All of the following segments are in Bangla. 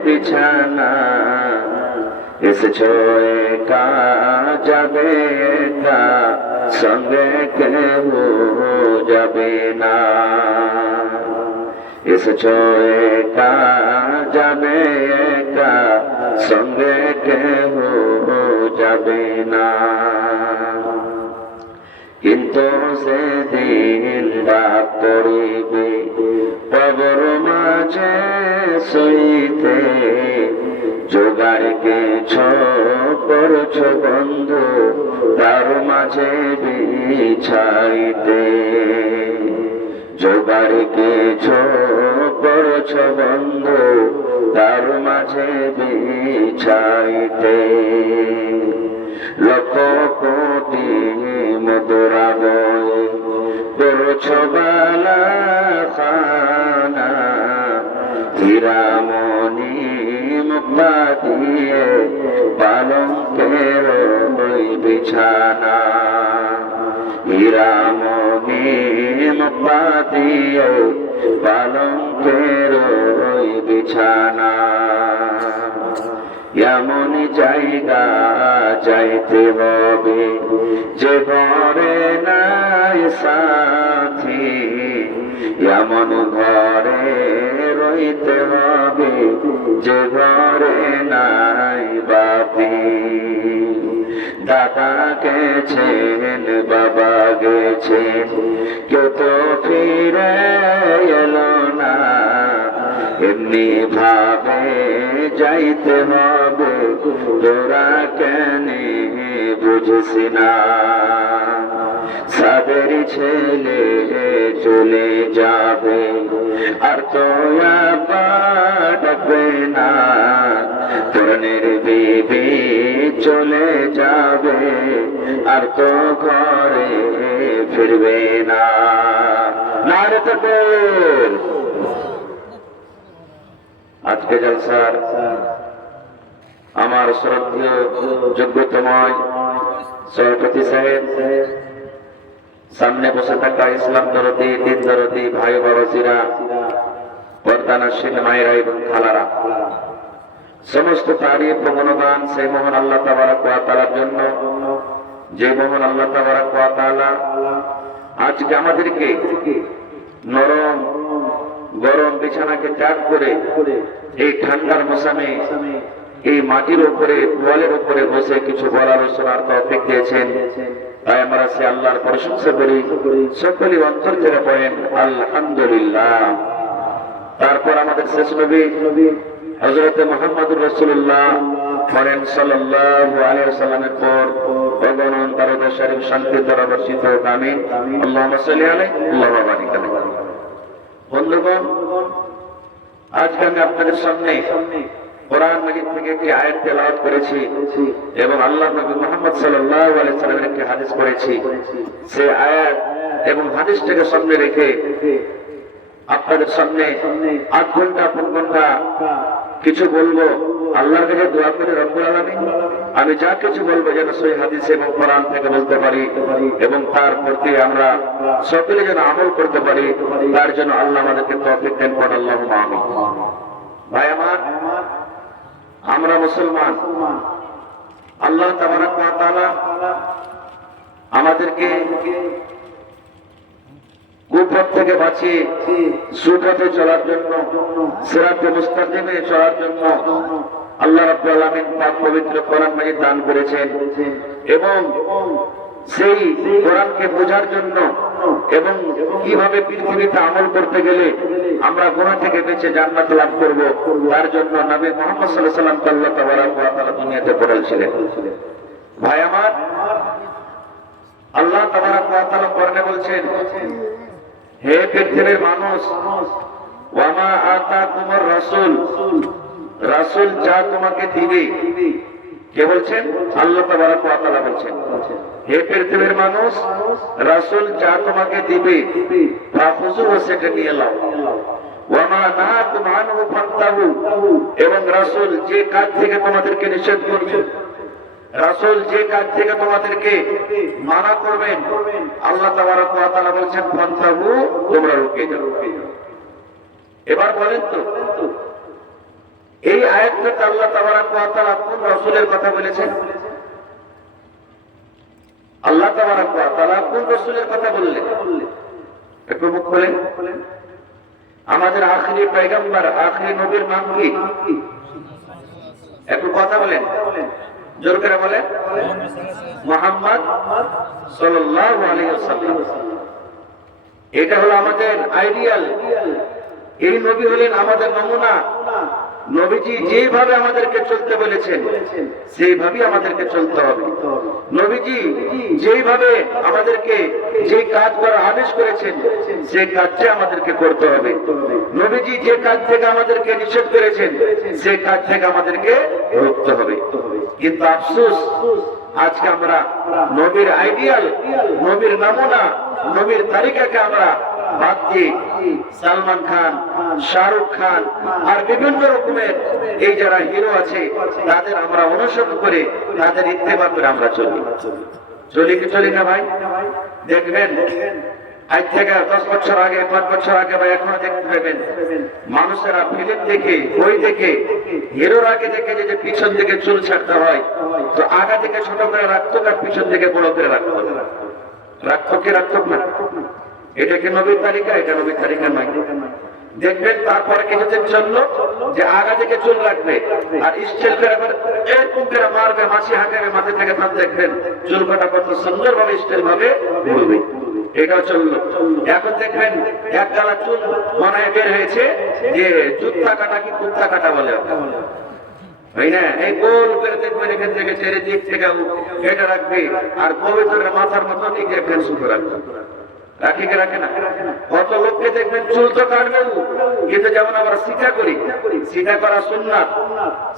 বিছানা এসেছ একা যাবে একা সঙ্গে কেউ যাবে না এসেছ একা যাবে একা সঙ্গে কেউ যাবে না কিন্তু সেদিন ডাক পড়িবে কবর মাঝে সইতে জোগাড় করছ বন্ধু তার মাঝে বিছাইতে। জোগাড় গেছ করছ বন্ধু, তার মাঝে বিছাইতে। লক্ষ কোটি মুদ্রা বই করছ বালা খানা হীরামণি মুক্তা দিয়ে বিছানা। হীরামণি মুক্তা দিয়ে পালঙ্কের ওই বিছানা। এমন জায়গা যাইতে হবে যে ঘরে নাই সাথী। এমন ঘরে রইতে হবে যে ঘরে নাই দাদা গেছেন, বাবা গেছেন। কেউ তো ফিরে এলো না। এমনি ভাবে যাইতে হবে, তোরা কেন বুঝিস না? সাদের ছেলে চলে যাবে। চলে যাবে। আর তো ঘরে ফিরবে না। আজকে আমার শ্রদ্ধেয় যোগ্যতময় সভাপতি সাহেব। সামনে বসে থাকা ইসলাম দরদি, দিন দরদি, ভাই বাবাজিরা পর্দানাসীন মায়েরা এবং খালারা। সমস্ত তারিফ মনোগান সেই মোহন আল্লাহ তাবারাক ওয়া তাআলার জন্য। যে মোহন আল্লাহ তাবারাক ওয়া তাআলা আজকে আমাদেরকে নরম, গরম বিছানাকে ত্যাগ করে এই ঠান্ডার মৌসুমে এই মাটির উপরে, ওয়ালের উপরে বসে কিছু বলার শোনার তৌফিক দিয়েছেন। তাই আমরা সে আল্লাহর প্রশংসা করি। সকলে অন্তর থেকে পড়েন আলহামদুলিল্লাহ। তারপর আমাদের শেষ নবী, হযরত মুহাম্মদুর রাসূলুল্লাহ পড়েন সাল্লাল্লাহু আলাইহি সাল্লামের পর অগণন দরুদ শরীফ শান্তি দ্বারা বর্ষিত হোক, আমিন। আল্লাহুম্মা সাল্লি আলাইহি। বন্ধুগণ, আজকে আমি আপনাদের সামনে কোরআন মাজিদ থেকে একটি আয়াত তেলাওয়াত করেছি এবং আল্লাহ নবী মুহাম্মদ সাল্লাল্লাহু আলাইহি সাল্লামের একটি হাদিস পড়েছি। সেই আয়াত এবং হাদিসটাকে সামনে রেখে আপনাদের সামনে আধ ঘণ্টা পনেরো ঘণ্টা কিছু বলব। আল্লাহর কাছে দোয়া করে, রব্বুল আলামিন। আমি যা কিছু বলব যেন সই হাদিস এবং কোরআন থেকে বলতে পারি এবং তার প্রতি আমরা সকলে যেন আমল করতে পারি, তার জন্য আল্লাহ আমাদেরকে তৌফিক দেন। পড় আল্লাহ ভাই আমার আমরা মুসলমান। আল্লাহ আমাদেরকে কুপথ থেকে বাঁচিয়ে সুপথে চলার জন্য, সেরাতে মুস্তাকিমে চলার জন্য আল্লাহ রাব্বুল পাক পবিত্র কোরআন মাজিদ দান করেছেন। এবং সেই কোরআনকে বোঝার জন্য এবং কীভাবে পৃথিবীতে আমল করতে গেলে আমরা গুনাহ থেকে বেঁচে জান্নাত লাভ করব, তার জন্য নবী মুহাম্মদ আলাইহি সাল্লাম আল্লাহ তাবারাক ওয়া দুনিয়াতে পাঠাইছিলেন ভাই আমার, আল্লাহ তাআলা কোরআনে বলছেন, হে পৃথিবীর মানুষ ওয়ামা আতা তোমার রাসূল রাসূল যা তোমাকে দিবে কে বলছেন? আল্লাহ তাবারাক ওয়া বলছেন। হে পৃথিবীর মানুষ, রাসূল যা তোমাকে দিবে ফাখুজু ও সেটা নিয়ে ফান্তাহু। এবং রাসূল যে কাজ থেকে তোমাদেরকে নিষেধ করবে, রাসূল যে কাজ থেকে তোমাদেরকে মানা করবেন, আল্লাহ তাবারাক ওয়া বলছেন, ফান্তাহু, তোমরা রুকে যাও। এবার বলেন তো এই আয়াতটাতে আল্লাহ তাআলা কোন রাসূলের কথা বলেছেন। আল্লাহ তাআলা কোন রাসূলের কথা বললেন। একটু মুখ খোলেন। আমাদের আখরি পয়গম্বর, আখরি নবীর নাম কি? একটু কথা বলেন। জোর করে বলেন। মোহাম্মদ সাল্লাল্লাহু আলাইহি ওয়াসাল্লাম। এটা হলো আমাদের আইডিয়াল। এই নবী হলেন আমাদের নমুনা। নবীজি যেভাবে আমাদেরকে চলতে বলেছেন সেইভাবে আমাদেরকে চলতে হবে। নবীজি যেইভাবে আমাদেরকে যে কাজ করার আদেশ করেছেন, সেই কাজটা আমাদেরকে করতে হবে। নবীজি যে কাজ থেকে আমাদেরকে নিষেধ করেছেন, সেই কাজ থেকে আমাদেরকে রুখতে হবে। কিন্তু আফসোস আজকে আমরা নবীর আইডিয়াল, নবীর নমুনা, নবীর তালিকাকে আমরা বাদ দিয়ে সালমান খান, শাহরুখ খান আর বিভিন্ন রকমের এই যারা হিরো আছে, তাদের আমরা অনুসরণ করে তাদের ইত্তেফা করে আমরা চলি। চলি কি চলি না ভাই? দেখবেন আজ থেকে দশ বছর আগে, পাঁচ বছর আগে বা এখনও দেখতে পাবেন। মানুষেরা দেখে, বই দেখে, হিরোর আগে দেখে যে পিছন দিকে চুল ছাড়তে হয়, তো থেকে ছোট করে রাখতো আর পিছন থেকে বড় করে রাখতো। রাখতো কি রাখতো না? এটা কি নবীর তালিকা? এটা নবীর তালিকা দেখবেন তারপরে কিছুদিন জন্য যে আগা থেকে চুল রাখবে, আর স্টাইল করে এরকম করে মারবে, হাসি হাঁকাবে মাথা থেকে তার দেখবেন। চুল কাটা কত সুন্দর ভাবে স্টাইল ভাবে বলবে। এটাও চলল এখন দেখবেন এক গালা চুল মনে বের হয়েছে যে জুত্তা কাটা কি কুত্তা কাটা বলে এই এটা কত লোককে দেখবেন চুল তো কাটবে কিন্তু যেমন আমরা সিধা করি সিধা করা সুন্নাত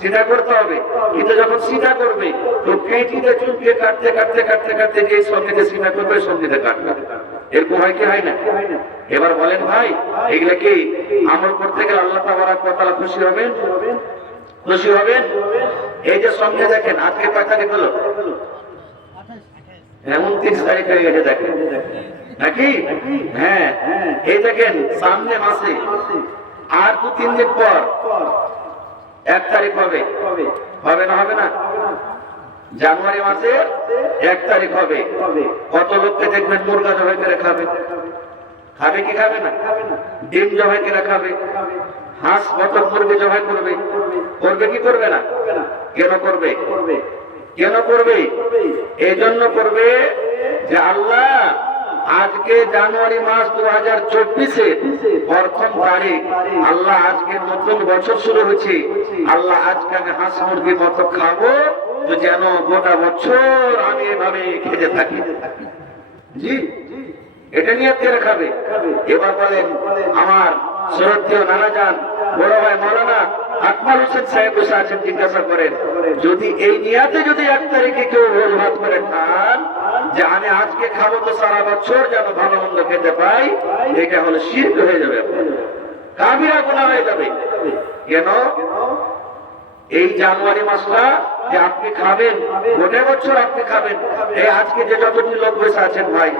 সিধা করতে হবে। কিন্তু যখন সিধা করবে, তো পেটিতে চুলকে কাটতে কাটতে কাটতে কাটতে যে সঙ্গীতে সিধা করবে, সঙ্গীতে কাটবে। এরকম হয় কি হয় না? এবার বলেন ভাই, এগুলা কি আমল করতে গেলে আল্লাহ তাআলা খুশি হবেন? খুশি হবেন? এই যে সঙ্গে দেখেন আজকে কয় তারিখ হলো এমন তিরিশ তারিখ হয়ে গেছে দেখেন। নাকি? হ্যাঁ। এই দেখেন, সামনে মাসে। আর দু তিন দিন পর, এক তারিখ হবে। হবে না হবে না? জানুয়ারি মাসে এক তারিখ হবে। কত লোককে দেখবেন মুরগা জবাই করে খাবে। খাবে কি খাবে না? ডিম জবাই করে খাবে। হাঁস কত মুরগি জবাই করবে। করবে। কি করবে না? কেন করবে? কেন করবে? এই জন্য করবে যে আল্লাহ আজকে জানুয়ারি মাস দু হাজার চব্বিশে প্রথম তারিখ আল্লাহ আজকে নতুন বছর শুরু হয়েছে। আল্লাহ আজকে আমি হাঁস মুরগির মতো খাব। তো যেন গোটা বছর আমি এভাবে খেতে থাকি। জি, এটা নিয়ে কে খাবে এবার বলেন, আমার শ্রদ্ধেয় নানা যান বড় ভাই আকমাল হোসেন সাহেব বসে আছেন, জিজ্ঞাসা করেন, যদি এই নিয়াতে যদি এক তারিখে কেউ ভোজ করে খান, যে আমি আজকে খাব তো সারা বছর যেন ভালো মন্দ খেতে পাই, এটা হলো শীত হয়ে যাবে কাবিরা গোনা হয়ে যাবে। কেন? এই জানুয়ারি মাসটা যে আপনি খাবেন গোটা বছর আপনি খাবেন। এই আজকে যে যতটি লোক বসে আছেন ভাই,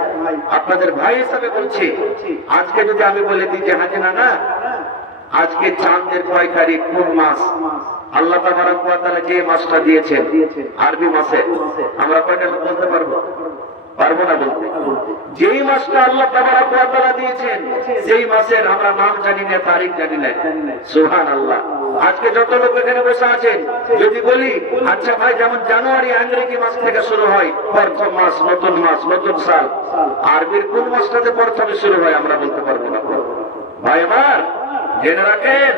আপনাদের ভাই হিসাবে বলছি, আজকে যদি আমি বলে দিই যে হাজিনা না আজকে চাঁদের কয় তারিখ কোন মাস আল্লাহ তাবারাক যে মাসটা দিয়েছেন, আরবি মাসে আমরা কয়টা বলতে পারব? পারব না বলতে? যেই মাসটা আল্লাহ তাবারাক ওয়া দিয়েছেন, সেই মাসের আমরা নাম জানি না, তারিখ জানি না। সুবহানাল্লাহ। আজকে যত লোক এখানে বসে আছেন, যদি বলি আচ্ছা ভাই, যেমন জানুয়ারি আঙ্গ্রেজি মাস থেকে শুরু হয়, প্রথম মাস, নতুন মাস, নতুন সাল। আরবির কোন মাসটাতে প্রথমে শুরু হয় আমরা বলতে পারব না। ভাই আমার, জেনে রাখেন,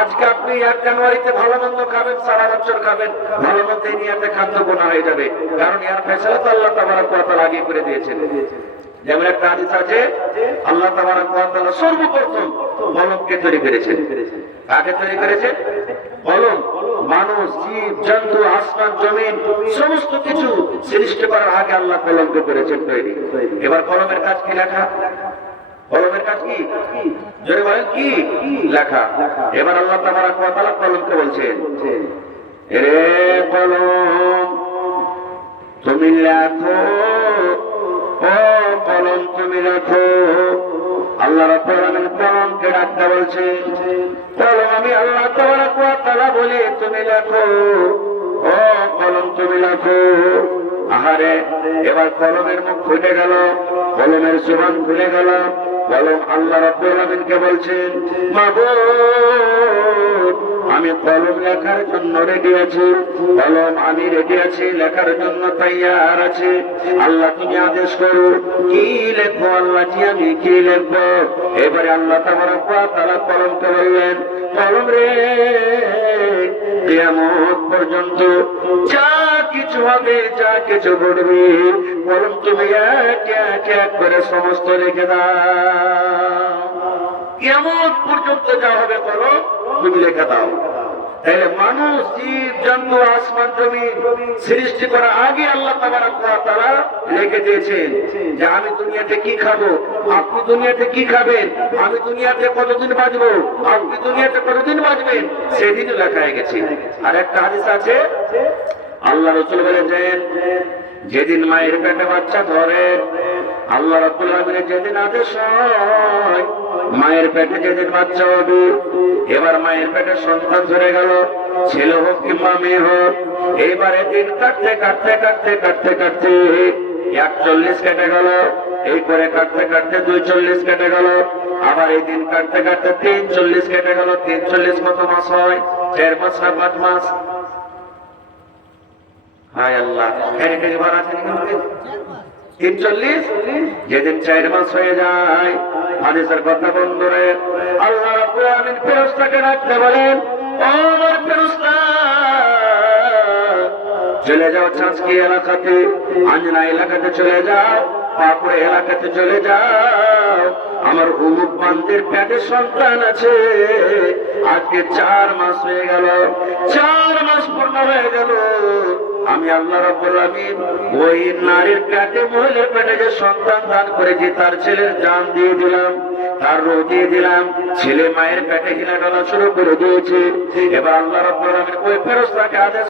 আজকে আপনি এক জানুয়ারিতে ভালো মন্দ খাবেন, সারা বছর খাবেন, ভালো মন্দ নিয়াতে খাদ্য গোনা হয়ে যাবে। কারণ ইয়ার ফেসলা তো আল্লাহ তাবারাক ওয়া তাআলা আগে করে দিয়েছেন। যেমন একটা হাদিস আছে, আল্লাহ তাআলা সর্বপ্রথম কলমকে তৈরি করেছেন। কাকে তৈরি করেছেন? কলম, মানুষ, জীব, জন্তু, আসমান, জমিন, সমস্ত কিছু সৃষ্টি করার আগে আল্লাহ কলমকে করেছেন তৈরি। এবার কলমের কাজ কি লেখা? কলমের কাজ কি? জোরে বলেন কি? লেখা। এবার আল্লাহ তাআলা কলমকে বলছেন তুমি লেখো ও কলম তুমি লেখো আল্লাহ রাব্বুল আলামিন কলমকে ডাকতে বলছেন কলম আমি আল্লাহ তাবারাক বলি, তুমি লেখো। ও কলম তুমি লেখো। আহারে, এবার কলমের মুখ ফুটে গেল, কলমের সুবান খুলে গেল। কলম আল্লাহ রাব্বুল আলামিনকে বলছেন মাবুদ আমি কলম লেখার জন্য রেডি আছি। কলম আমি রেডি আছি, লেখার জন্য তৈয়ার আছি। আল্লাহ তুমি আদেশ করো, কি লেখবো আল্লাহ জি, আমি কি লিখব? এবারে আল্লাহ ওয়া তাআলা কলমকে বললেন, কলম রে, কিয়ামত পর্যন্ত যা কিছু হবে, যা কিছু ঘটবে, কলম তুমি এক এক এক করে সমস্ত লিখে দাও। কেমন পর্যন্ত যা হবে করো, তুমি লেখা দাও। মানুষ, জীব আসমান জমি সৃষ্টি আগে আল্লাহ ওয়া দিয়েছেন যে আমি দুনিয়াতে কি খাব, আপনি দুনিয়াতে কি খাবেন, আমি দুনিয়াতে কতদিন বাঁচবো, আপনি দুনিয়াতে কতদিন বাঁচবেন সেদিনও লেখা হয়ে গেছে। আর একটা হাদিস আছে, আল্লাহ রসুল বলেছেন, যেদিন মায়ের পেটে বাচ্চা ধরে আল্লাহ রাব্বুল আলামিনের যেদিন আদেশ হয়, মায়ের পেটে যেদিন বাচ্চা হবে, এবার মায়ের পেটে সন্তান ধরে গেল, ছেলে হোক কিংবা মেয়ে হোক, এবারে দিন কাটতে কাটতে কাটতে কাটতে কাটতে একচল্লিশ কেটে গেল এই করে কাটতে কাটতে দুই চল্লিশ কেটে গেল, আবার এই দিন কাটতে কাটতে তিন চল্লিশ কেটে গেল তিন চল্লিশ কত মাস হয়? চার মাস না পাঁচ মাস? হায় আল্লাহ। চার মাস হয়ে যায় বন্ধুরে আমার চলে যাও চাঁচকি এলাকাতে, আঞ্জনা এলাকাতে চলে যাও, পাকুড়ে এলাকাতে চলে যাও। আমার অমুক বান্দের পেটে সন্তান আছে। আজকে চার মাস হয়ে গেল, চার মাস পূর্ণ হয়ে গেল। আমি আল্লাহ রাব্বুল ওই নারীর পেটে মহিলার পেটে যে সন্তান দান করেছি, তার ছেলের জান দিয়ে দিলাম, তার রোগ দিয়ে দিলাম, ছেলে মায়ের পেটে হিলা ডলা শুরু করে দিয়েছে। এবার আল্লাহ রাব্বুল আলামিন ওই ফেরস্তাকে আদেশ